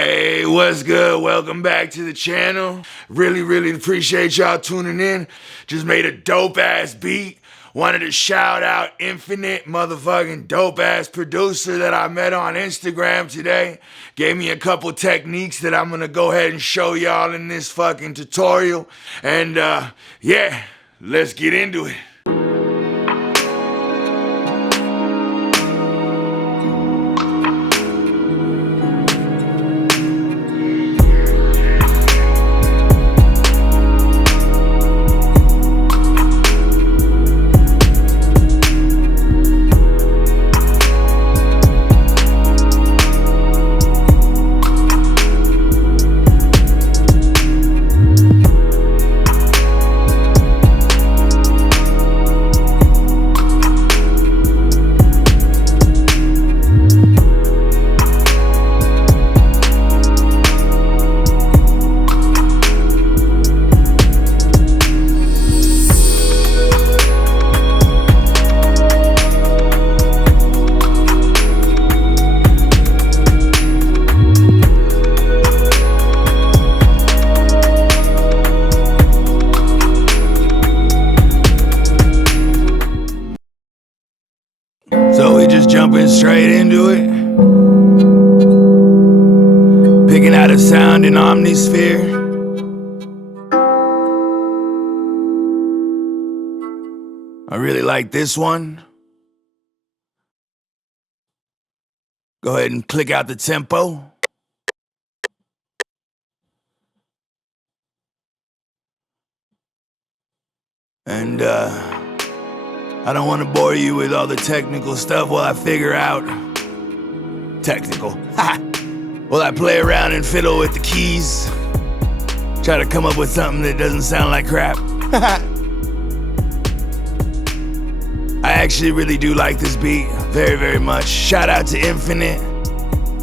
Hey, what's good? Welcome back to the channel. Really appreciate y'all tuning in. Just made a dope ass beat. Wanted to shout out Infinite, motherfucking dope ass producer that I met on Instagram today. Gave me a couple techniques that I'm gonna go ahead and show y'all in this fucking tutorial. And yeah, let's get into it. So we just jumping straight into it. Picking out a sound in Omnisphere. I really like this one. Go ahead and click out the tempo. And I don't want to bore you with all the technical stuff while I figure out technical. While I play around and fiddle with the keys, try to come up with something that doesn't sound like crap. I actually really do like this beat very much. Shout out to Infinite.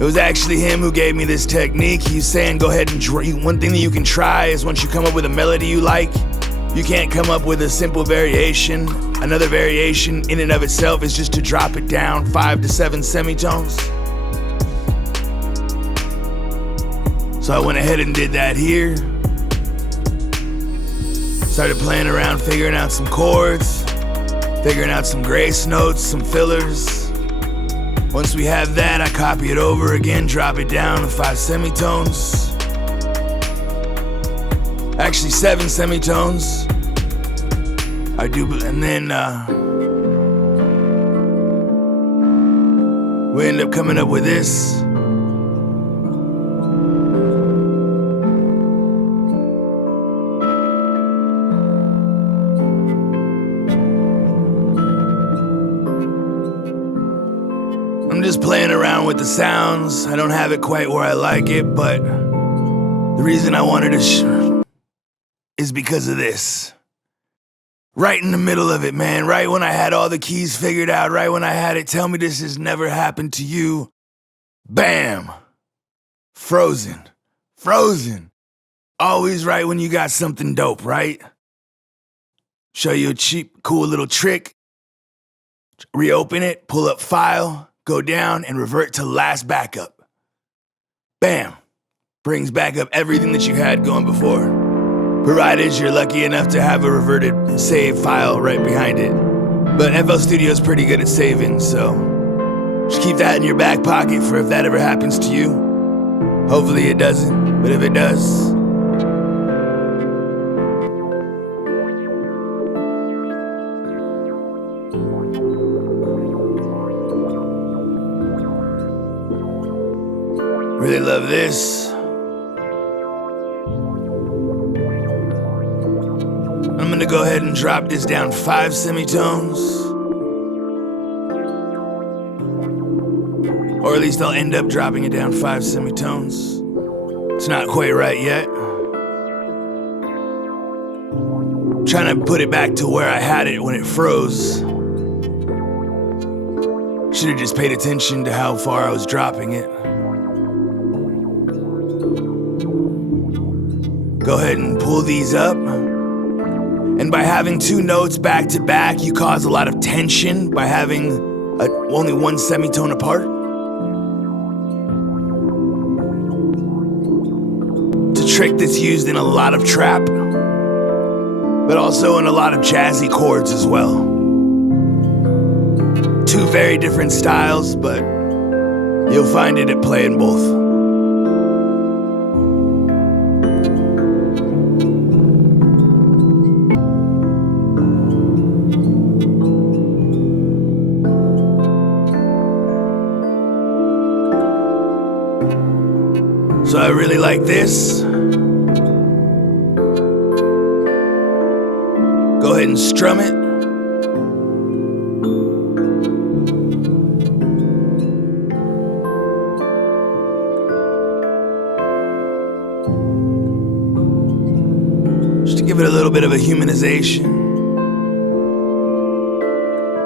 It was actually him who gave me this technique. He's saying go ahead and one thing that you can try is once you come up with a melody you like, you can't come up with a simple variation. Another variation in and of itself is just to drop it down 5 to 7 semitones. So I went ahead and did that here. Started playing around, figuring out some chords, figuring out some grace notes, some fillers. Once we have that, I copy it over again, drop it down to 5 semitones. Actually 7 semitones. I do, and then we end up coming up with this. I'm just playing around with the sounds. I don't have it quite where I like it, but the reason I wanted to is because of this. Right in the middle of it, man. Right when I had all the keys figured out, right when I had it, tell me this has never happened to you. Bam! Frozen. Always right when you got something dope, right? Show you a cheap, cool little trick. Reopen it, pull up file, go down, and revert to last backup. Bam! Brings back up everything that you had going before. Provided you're lucky enough to have a reverted save file right behind it. But FL Studio's pretty good at saving, so just keep that in your back pocket for if that ever happens to you. Hopefully it doesn't, but if it does, really love this. I'm gonna go ahead and drop this down 5 semitones. Or at least I'll end up dropping it down 5 semitones. It's not quite right yet. Trying to put it back to where I had it when it froze. Should've just paid attention to how far I was dropping it. Go ahead and pull these up. And by having 2 notes back to back, you cause a lot of tension by having only 1 semitone apart. trick that's used in a lot of trap, but also in a lot of jazzy chords as well. Two very different styles, but you'll find it at play in both. So I really like this. Go ahead and strum it. Just to give it a little bit of a humanization.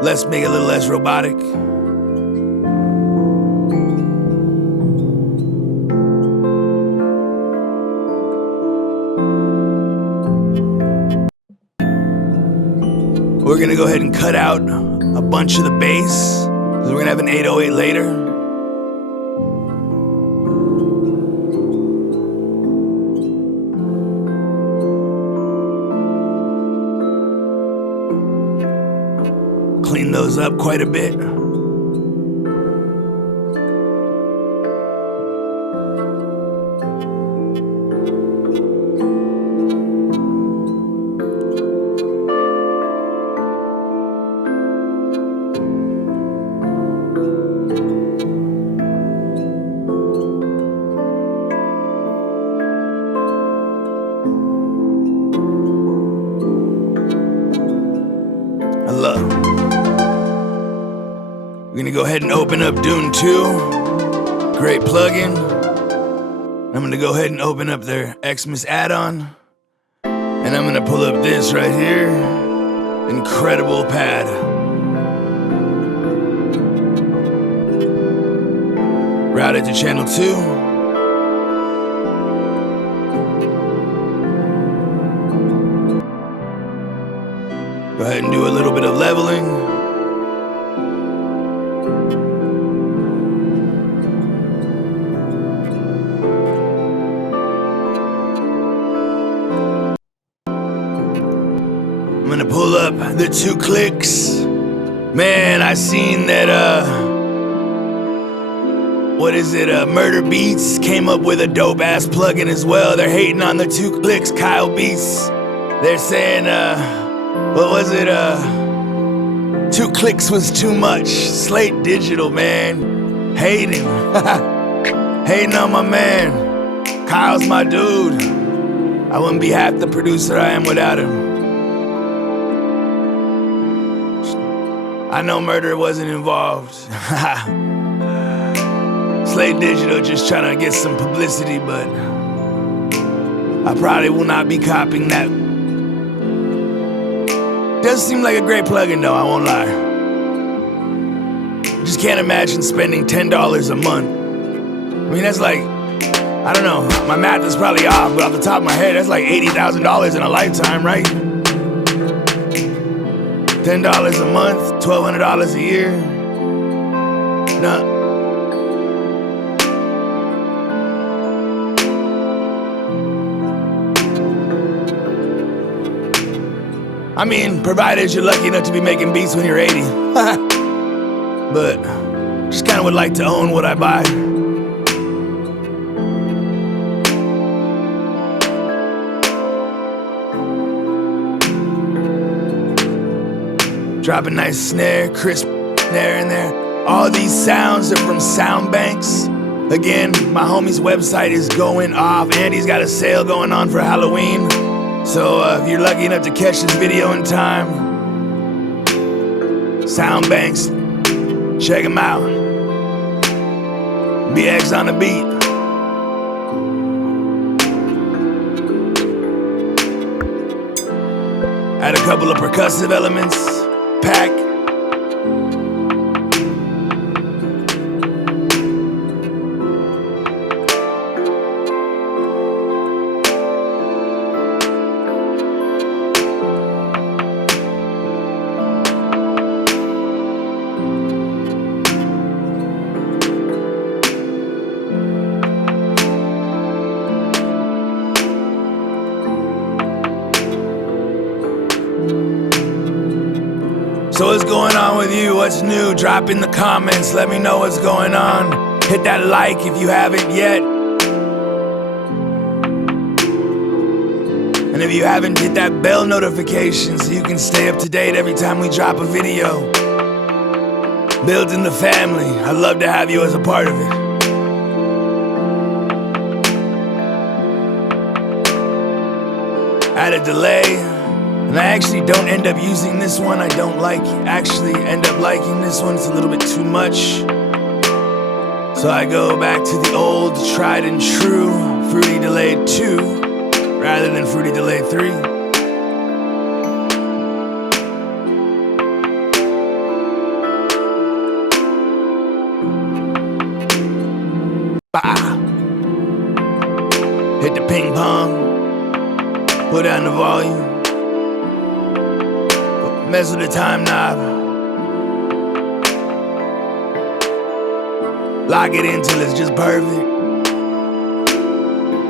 Let's make it a little less robotic. We're gonna go ahead and cut out a bunch of the bass, because we're gonna have an 808 later. Clean those up quite a bit. We're gonna go ahead and open up Dune 2. Great plugin. I'm gonna go ahead and open up their Xmas add-on. And I'm gonna pull up this right here. Incredible pad. Route it to channel 2. Go ahead and do a little bit of leveling. I'm gonna pull up the 2 clicks. Man, I seen that, Murder Beats came up with a dope ass plugin as well. They're hating on the 2 clicks, Kyle Beats. They're saying, 2 clicks was too much. Slate Digital, man. Hating. Hating on my man. Kyle's my dude. I wouldn't be half the producer I am without him. I know murder wasn't involved. Slate Digital just trying to get some publicity, but I probably will not be copying that. Does seem like a great plugin though, I won't lie. Just can't imagine spending $10 a month. I mean, that's like, I don't know, my math is probably off, but off the top of my head, that's like $80,000 in a lifetime, right? $10 a month, $1,200 a year. Nah. I mean, provided you're lucky enough to be making beats when you're 80. But just kind of would like to own what I buy. Drop a nice snare, crisp snare in there. All these sounds are from sound banks. Again, my homie's website is going off. Andy's got a sale going on for Halloween. So if you're lucky enough to catch this video in time, sound banks, check them out. BX on the beat. Add a couple of percussive elements. Pack. So what's going on with you? What's new? Drop in the comments. Let me know what's going on. Hit that like if you haven't yet. And if you haven't, hit that bell notification so you can stay up to date every time we drop a video. Building the family. I'd love to have you as a part of it. At a delay, and I actually don't end up using this one. I don't actually end up liking this one. It's a little bit too much. So I go back to the old, tried and true Fruity Delay 2 rather than Fruity Delay 3. Bah! Hit the ping pong. Put down the volume. Mess with the time knob. Lock it in till it's just perfect.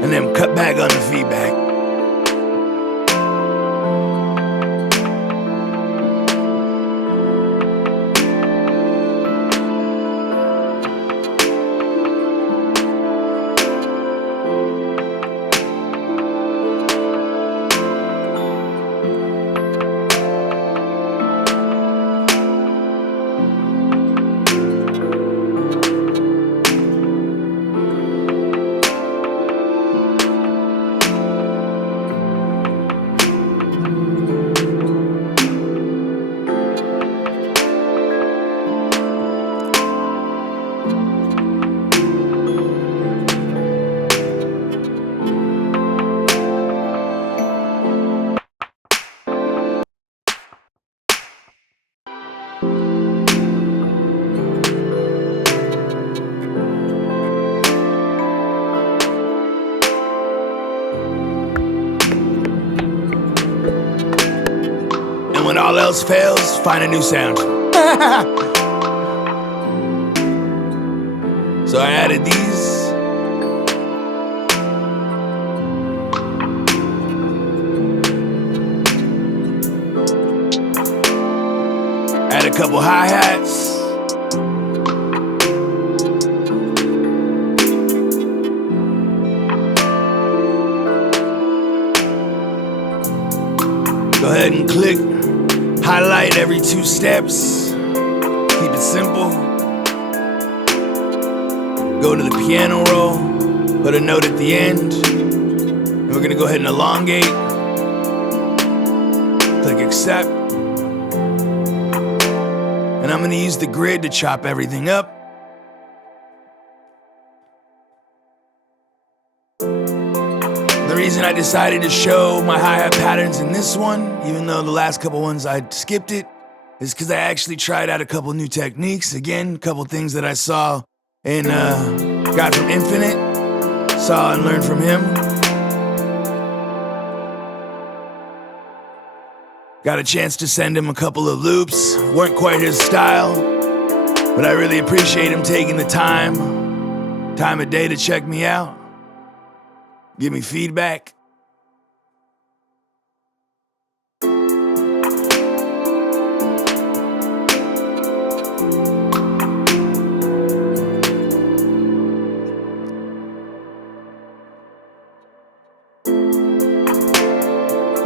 And then cut back on the feedback. When all else fails, find a new sound. So I added these. Add a couple hi-hats. Go ahead and click. Highlight every 2 steps. Keep it simple. Go to the piano roll. Put a note at the end. And we're gonna go ahead and elongate. Click accept. And I'm gonna use the grid to chop everything up. The reason I decided to show my hi-hat patterns in this one, even though the last couple ones I skipped it, is because I actually tried out a couple new techniques. Again, a couple things that I saw in got from Infinite, saw and learned from him. Got a chance to send him a couple of loops. Weren't quite his style, but I really appreciate him taking the time of day to check me out. Give me feedback.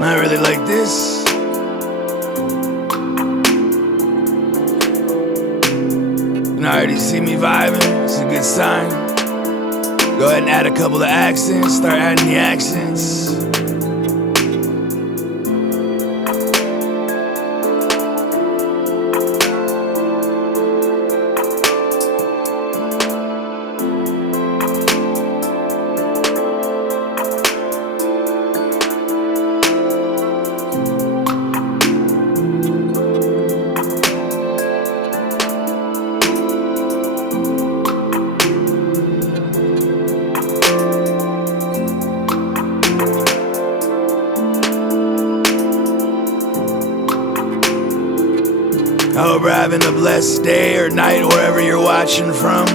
I really like this. And I already see me vibing. It's a good sign. Go ahead and add a couple of accents. Start adding the accents. I hope you're having a blessed day or night wherever you're watching from.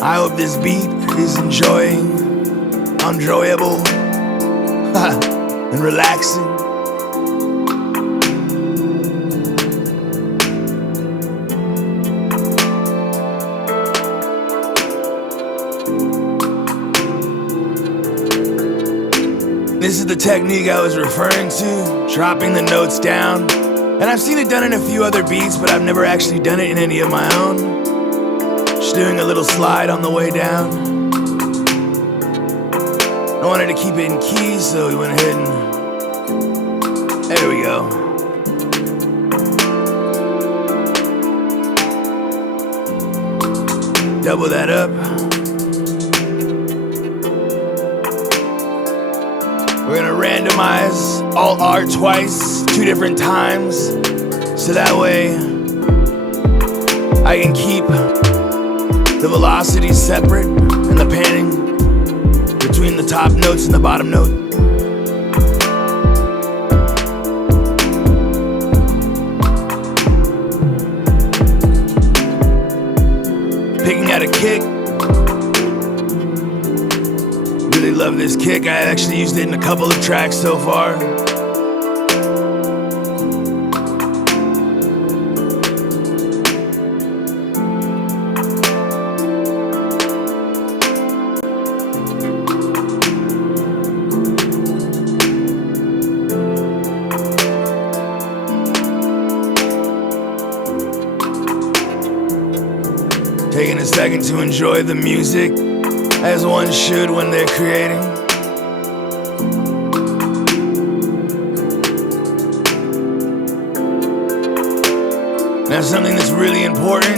I hope this beat is enjoyable and relaxing. This is the technique I was referring to, dropping the notes down. And I've seen it done in a few other beats, but I've never actually done it in any of my own. Just doing a little slide on the way down. I wanted to keep it in keys, so we went ahead and... There we go. Double that up. We're gonna randomize Alt-R twice, 2 different times, so that way I can keep the velocity separate and the panning between the top notes and the bottom note. Picking out a kick. Really love this kick. I actually used it in a couple of tracks so far. Taking a second to enjoy the music, as one should when they're creating. Now something that's really important,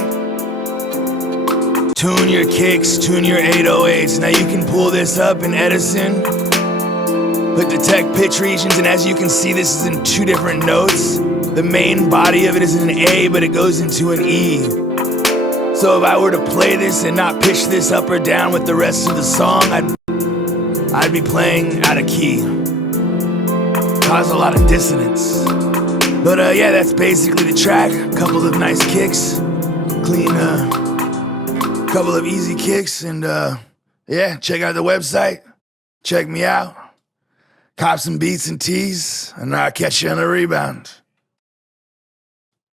tune your kicks, tune your 808s. Now you can pull this up in Edison, put detect pitch regions, and as you can see, this is in 2 different notes. The main body of it is an A, but it goes into an E. So if I were to play this and not pitch this up or down with the rest of the song, I'd be playing out of key. Cause a lot of dissonance. But yeah, that's basically the track. A couple of nice kicks, clean, couple of easy kicks, and yeah, check out the website. Check me out. Cop some beats and tees, and I'll catch you on the rebound.